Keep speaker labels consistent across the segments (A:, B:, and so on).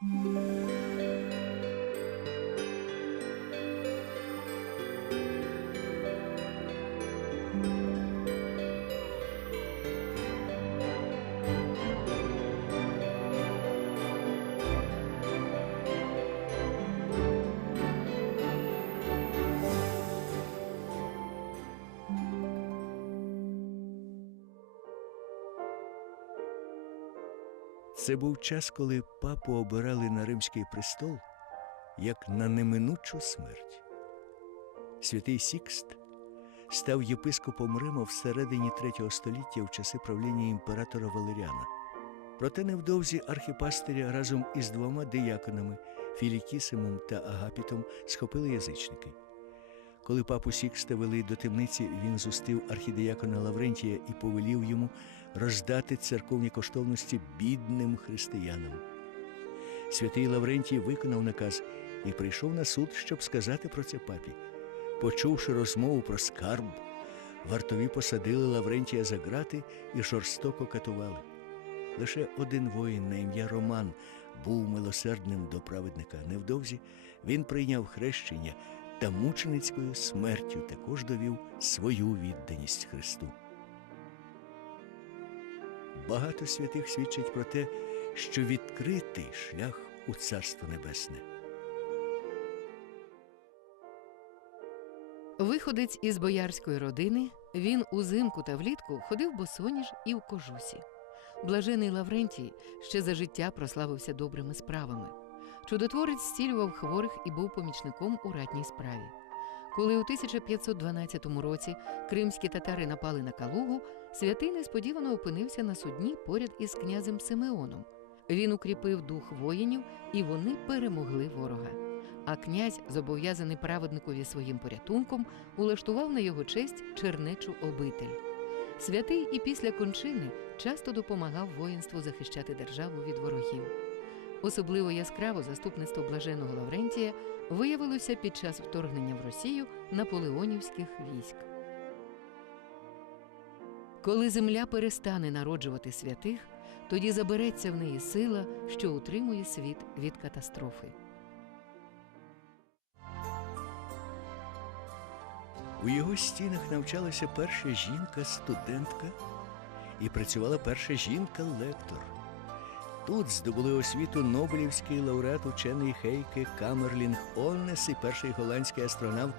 A: Música Це був час, коли папу обирали на римський престол як на неминучу смерть. Святий Сікст став єпископом Рима всередині третього століття в часи правління імператора Валеріана. Проте невдовзі архіпастиря разом із двома дияконами Філікісимом та Агапітом схопили язичники. Коли папу Сікста вели до темниці, він зустрів архідиякона Лаврентія і повелів йому роздати церковні коштовності бідним християнам. Святий Лаврентій виконав наказ і прийшов на суд, щоб сказати про це папі. Почувши розмову про скарб, вартові посадили Лаврентія за грати і жорстоко катували. Лише один воїн на ім'я Роман був милосердним до праведника. Невдовзі він прийняв хрещення та мученицькою смертю також довів свою відданість Христу. Багато святих свідчить про те, що відкритий шлях у Царство Небесне.
B: Виходець із боярської родини, він узимку та влітку ходив босоніж і в кожусі. Блажений Лаврентій ще за життя прославився добрими справами. Чудотворець зцілював хворих і був помічником у ратній справі. Коли у 1512 році кримські татари напали на Калугу, святий несподівано опинився на судні поряд із князем Симеоном. Він укріпив дух воїнів, і вони перемогли ворога. А князь, зобов'язаний праведникові своїм порятунком, улаштував на його честь чернечу обитель. Святий і після кончини часто допомагав воїнству захищати державу від ворогів. Особливо яскраво заступництво блаженого Лаврентія виявилося під час вторгнення в Росію наполеонівських військ. Коли земля перестане народжувати святих, тоді забереться в неї сила, що утримує світ від катастрофи.
A: У його стінах навчалася перша жінка-студентка і працювала перша жінка-лектор. Тут здобули освіту Нобелівський лауреат учений Хейке Камерлінг Оннес і перший голландський астронавт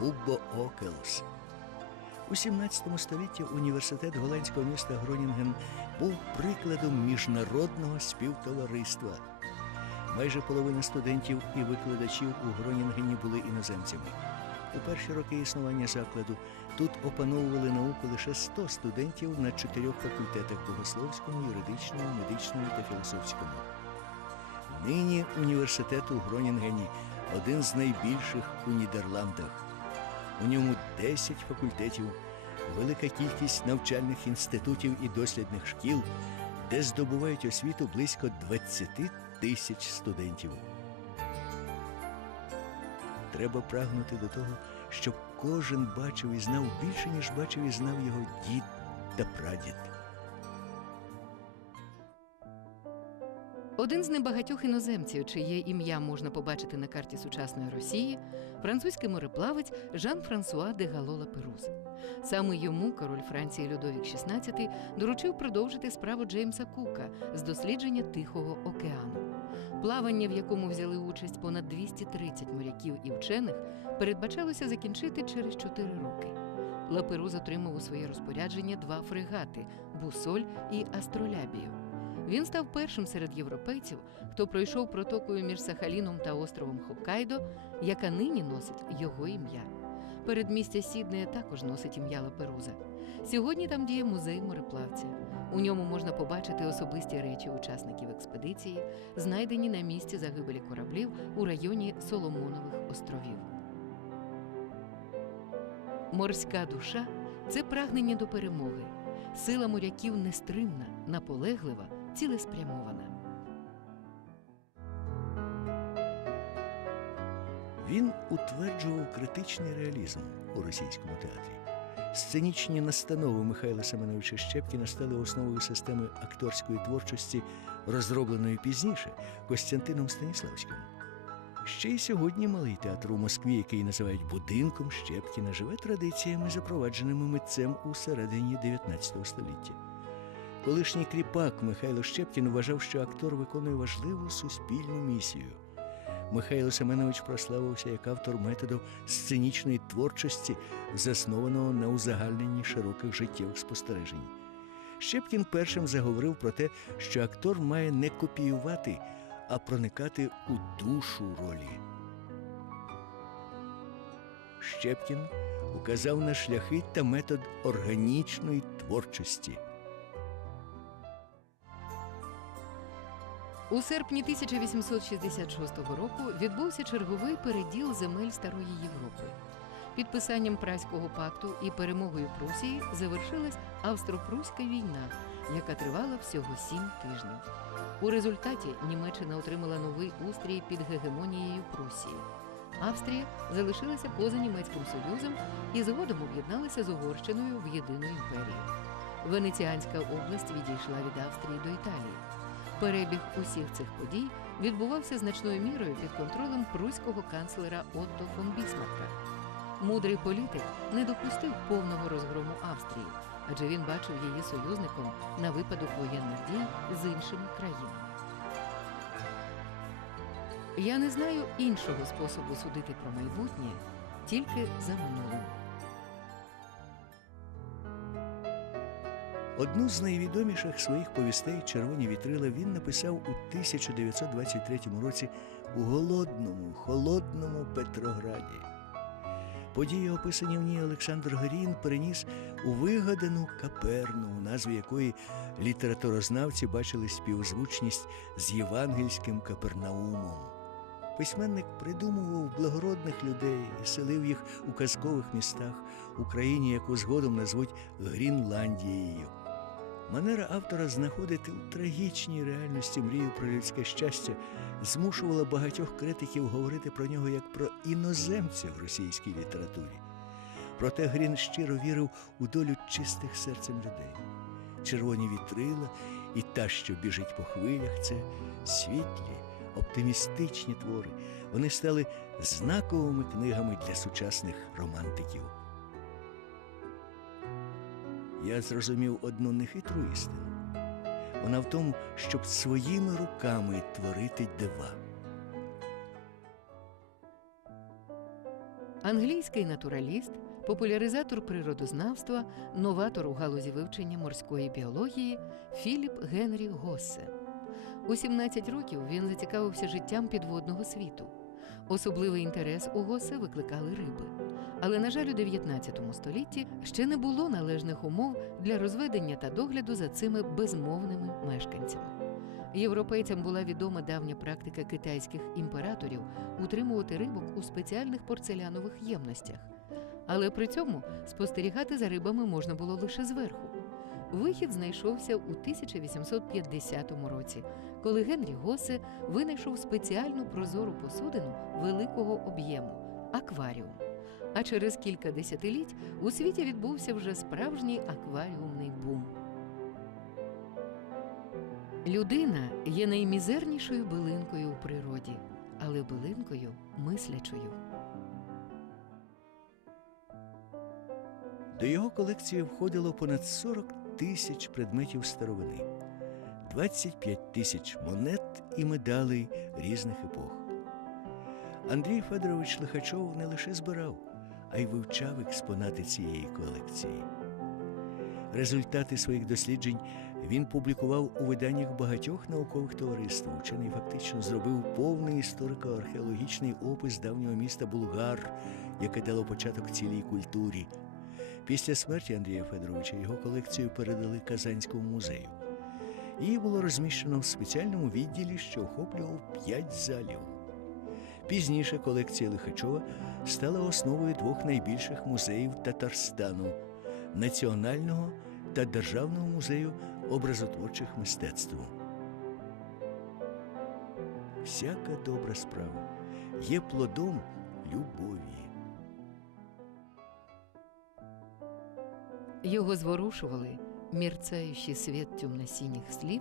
A: Губбо Окелс. У 17 столітті університет голландського міста Гронінген був прикладом міжнародного співтовариства. Майже половина студентів і викладачів у Гронінгені були іноземцями. У перші роки існування закладу тут опановували науку лише 100 студентів на чотирьох факультетах богословському, юридичному, медичному та філософському. Нині університет у Гронінгені один з найбільших у Нідерландах. У ньому 10 факультетів, велика кількість навчальних інститутів і дослідних шкіл, де здобувають освіту близько 20 тисяч студентів. Треба прагнути до того, щоб кожен бачив і знав більше, ніж бачив і знав його дід та прадід.
B: Один з небагатьох іноземців, чиє ім'я можна побачити на карті сучасної Росії, французький мореплавець Жан-Франсуа де Галола Перуз. Саме йому король Франції Людовік XVI доручив продовжити справу Джеймса Кука з дослідження Тихого океану. Плавання, в якому взяли участь понад 230 моряків і вчених, передбачалося закінчити через 4 роки. Лаперуз отримав у своє розпорядження два фрегати Бусоль і Астролябію. Він став першим серед європейців, хто пройшов протокою між Сахаліном та островом Хоккайдо, яка нині носить його ім'я. Передмістя Сіднея також носить ім'я Лаперуза. Сьогодні там діє музей мореплавця. У ньому можна побачити особисті речі учасників експедиції, знайдені на місці загибелі кораблів у районі Соломонових островів. Морська душа це прагнення до перемоги. Сила моряків нестримна, наполеглива, цілеспрямована.
A: Він утверджував критичний реалізм у російському театрі. Сценічні настанови Михайла Семеновича Щепкіна стали основою системи акторської творчості розробленою пізніше Костянтином Станіславським. Ще й сьогодні малий театр у Москві, який називають будинком Щепкіна, живе традиціями, запровадженими митцем у середині 19 століття. Колишній кріпак Михайло Щепкін вважав, що актор виконує важливу суспільну місію. Михайло Семенович прославився як автор методу сценічної творчості, заснованого на узагальненні широких життєвих спостережень. Щепкін першим заговорив про те, що актор має не копіювати, а проникати у душу ролі. Щепкін указав на шляхи та метод органічної творчості.
B: У серпні 1866 року відбувся черговий переділ земель Старої Європи. Підписанням Празького пакту і перемогою Прусії завершилась Австро-Пруська війна, яка тривала всього сім тижнів. У результаті Німеччина отримала новий устрій під гегемонією Прусії. Австрія залишилася поза Німецьким Союзом і згодом об'єдналася з Угорщиною в єдину імперію. Венеціанська область відійшла від Австрії до Італії. Перебіг усіх цих подій відбувався значною мірою під контролем пруського канцлера Отто фон Бісмарка. Мудрий політик не допустив повного розгрому Австрії, адже він бачив її союзником на випадок воєнних дій з іншими країнами. Я не знаю іншого способу судити про майбутнє тільки за минулим.
A: Одну з найвідоміших своїх повістей Червоні вітрила він написав у 1923 році у голодному, холодному Петрограді. Події, описані в ній Олександр Горін, переніс у вигадану каперну, у назві якої літературознавці бачили співзвучність з євангельським Капернаумом. Письменник придумував благородних людей і селив їх у казкових містах у країні, яку згодом назвуть Грінландією. Манера автора знаходити у трагічній реальності мрію про людське щастя змушувала багатьох критиків говорити про нього як про іноземця в російській літературі. Проте Грін щиро вірив у долю чистих серцем людей. Червоні вітрила і та, що біжить по хвилях, це світлі, оптимістичні твори. Вони стали знаковими книгами для сучасних романтиків. Я зрозумів одну нехитру істину. Вона в тому, щоб своїми руками творити дива.
B: Англійський натураліст, популяризатор природознавства, новатор у галузі вивчення морської біології Філіп Генрі Госсе. У 17 років він зацікавився життям підводного світу. Особливий інтерес у Госсе викликали риби. Але, на жаль, у 19 столітті ще не було належних умов для розведення та догляду за цими безмовними мешканцями. Європейцям була відома давня практика китайських імператорів утримувати рибок у спеціальних порцелянових ємностях. Але при цьому спостерігати за рибами можна було лише зверху. Вихід знайшовся у 1850 році, коли Генрі Госе винайшов спеціальну прозору посудину великого об'єму акваріум. А через кілька десятиліть у світі відбувся вже справжній акваріумний бум. Людина є наймізернішою билинкою у природі, але билинкою мислячою.
A: До його колекції входило понад 40 тисяч предметів старовини, 25 тисяч монет і медалей різних епох. Андрій Федорович Лихачов не лише збирав, а й вивчав експонати цієї колекції. Результати своїх досліджень він публікував у виданнях багатьох наукових товариств. Учений фактично зробив повний історико-археологічний опис давнього міста Булгар, яке дало початок цілій культурі. Після смерті Андрія Федоровича його колекцію передали Казанському музею. Її було розміщено в спеціальному відділі, що охоплював п'ять залів. Пізніше колекція Лихачова стала основою двох найбільших музеїв Татарстану Національного та Державного музею образотворчих мистецтв. Всяка добра справа є плодом любові.
B: Його зворушували мірцаючий світ темно-синіх слів,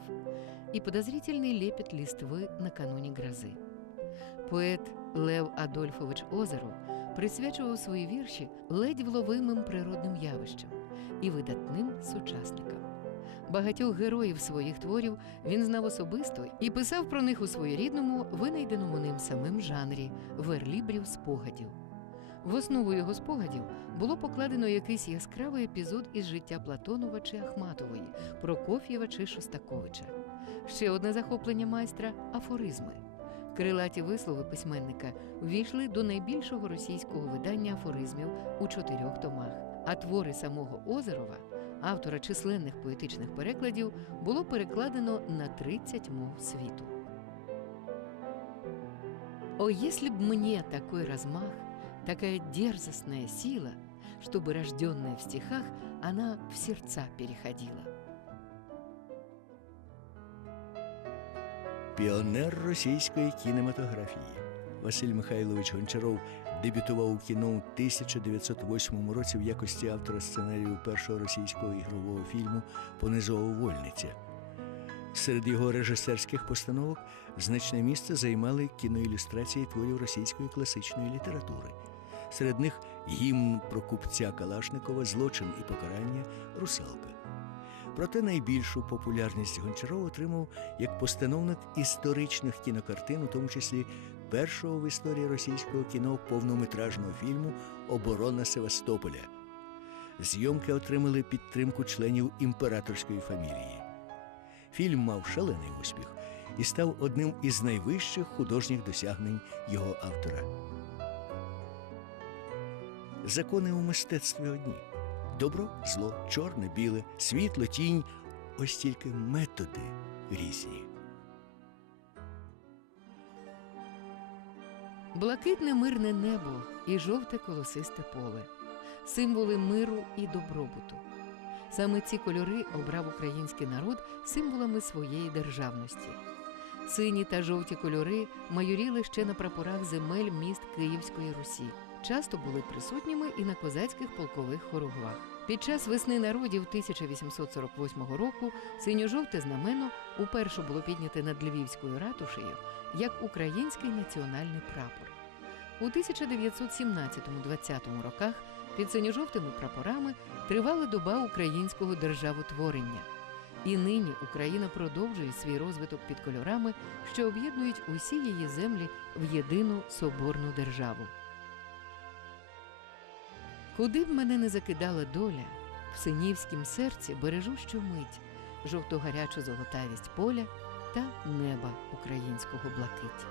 B: и подозрительный лепет листвы накануне грози. Поет Лев Адольфович Озеров присвячував свої вірші ледь вловимим природним явищам і видатним сучасникам. Багатьох героїв своїх творів він знав особисто і писав про них у своєрідному, винайденому ним самим жанрі верлібрів спогадів. В основу його спогадів було покладено якийсь яскравий епізод із життя Платонова чи Ахматової, Прокоф'єва чи Шостаковича. Ще одне захоплення майстра афоризми. Крилаті вислови письменника ввійшли до найбільшого російського видання афоризмів у чотирьох томах, а твори самого Озерова, автора численних поетичних перекладів, було перекладено на 30 мов світу. О, если б мне такой размах, такая дерзостная сила, чтобы рожденная в стихах, она в сердца переходила.
A: Піонер російської кінематографії Василь Михайлович Гончаров дебютував у кіно у 1908 році в якості автора сценарію першого російського ігрового фільму Понизова вольниця. Серед його режисерських постановок значне місце займали кіноілюстрації творів російської класичної літератури. Серед них гімн про купця Калашникова, злочин і покарання, русалка. Проте найбільшу популярність Гончаров отримав як постановник історичних кінокартин, у тому числі першого в історії російського кіно повнометражного фільму Оборона Севастополя. Зйомки отримали підтримку членів імператорської фамілії. Фільм мав шалений успіх і став одним із найвищих художніх досягнень його автора. Закони у мистецтві одні: добро, зло, чорне, біле, світло, тінь. Ось тільки методи різні.
B: Блакитне мирне небо і жовте колосисте поле символи миру і добробуту. Саме ці кольори обрав український народ символами своєї державності. Сині та жовті кольори майоріли ще на прапорах земель міст Київської Русі. Часто були присутніми і на козацьких полкових хоругвах. Під час весни народів 1848 року синьо-жовте знамено уперше було підняте над Львівською ратушею як український національний прапор. У 1917-20 роках під синьо-жовтими прапорами тривала доба українського державотворення. І нині Україна продовжує свій розвиток під кольорами, що об'єднують усі її землі в єдину соборну державу. Куди б мене не закидала доля, в синівськім серці бережу щомить жовто-гарячу золотавість поля та неба українського блакить.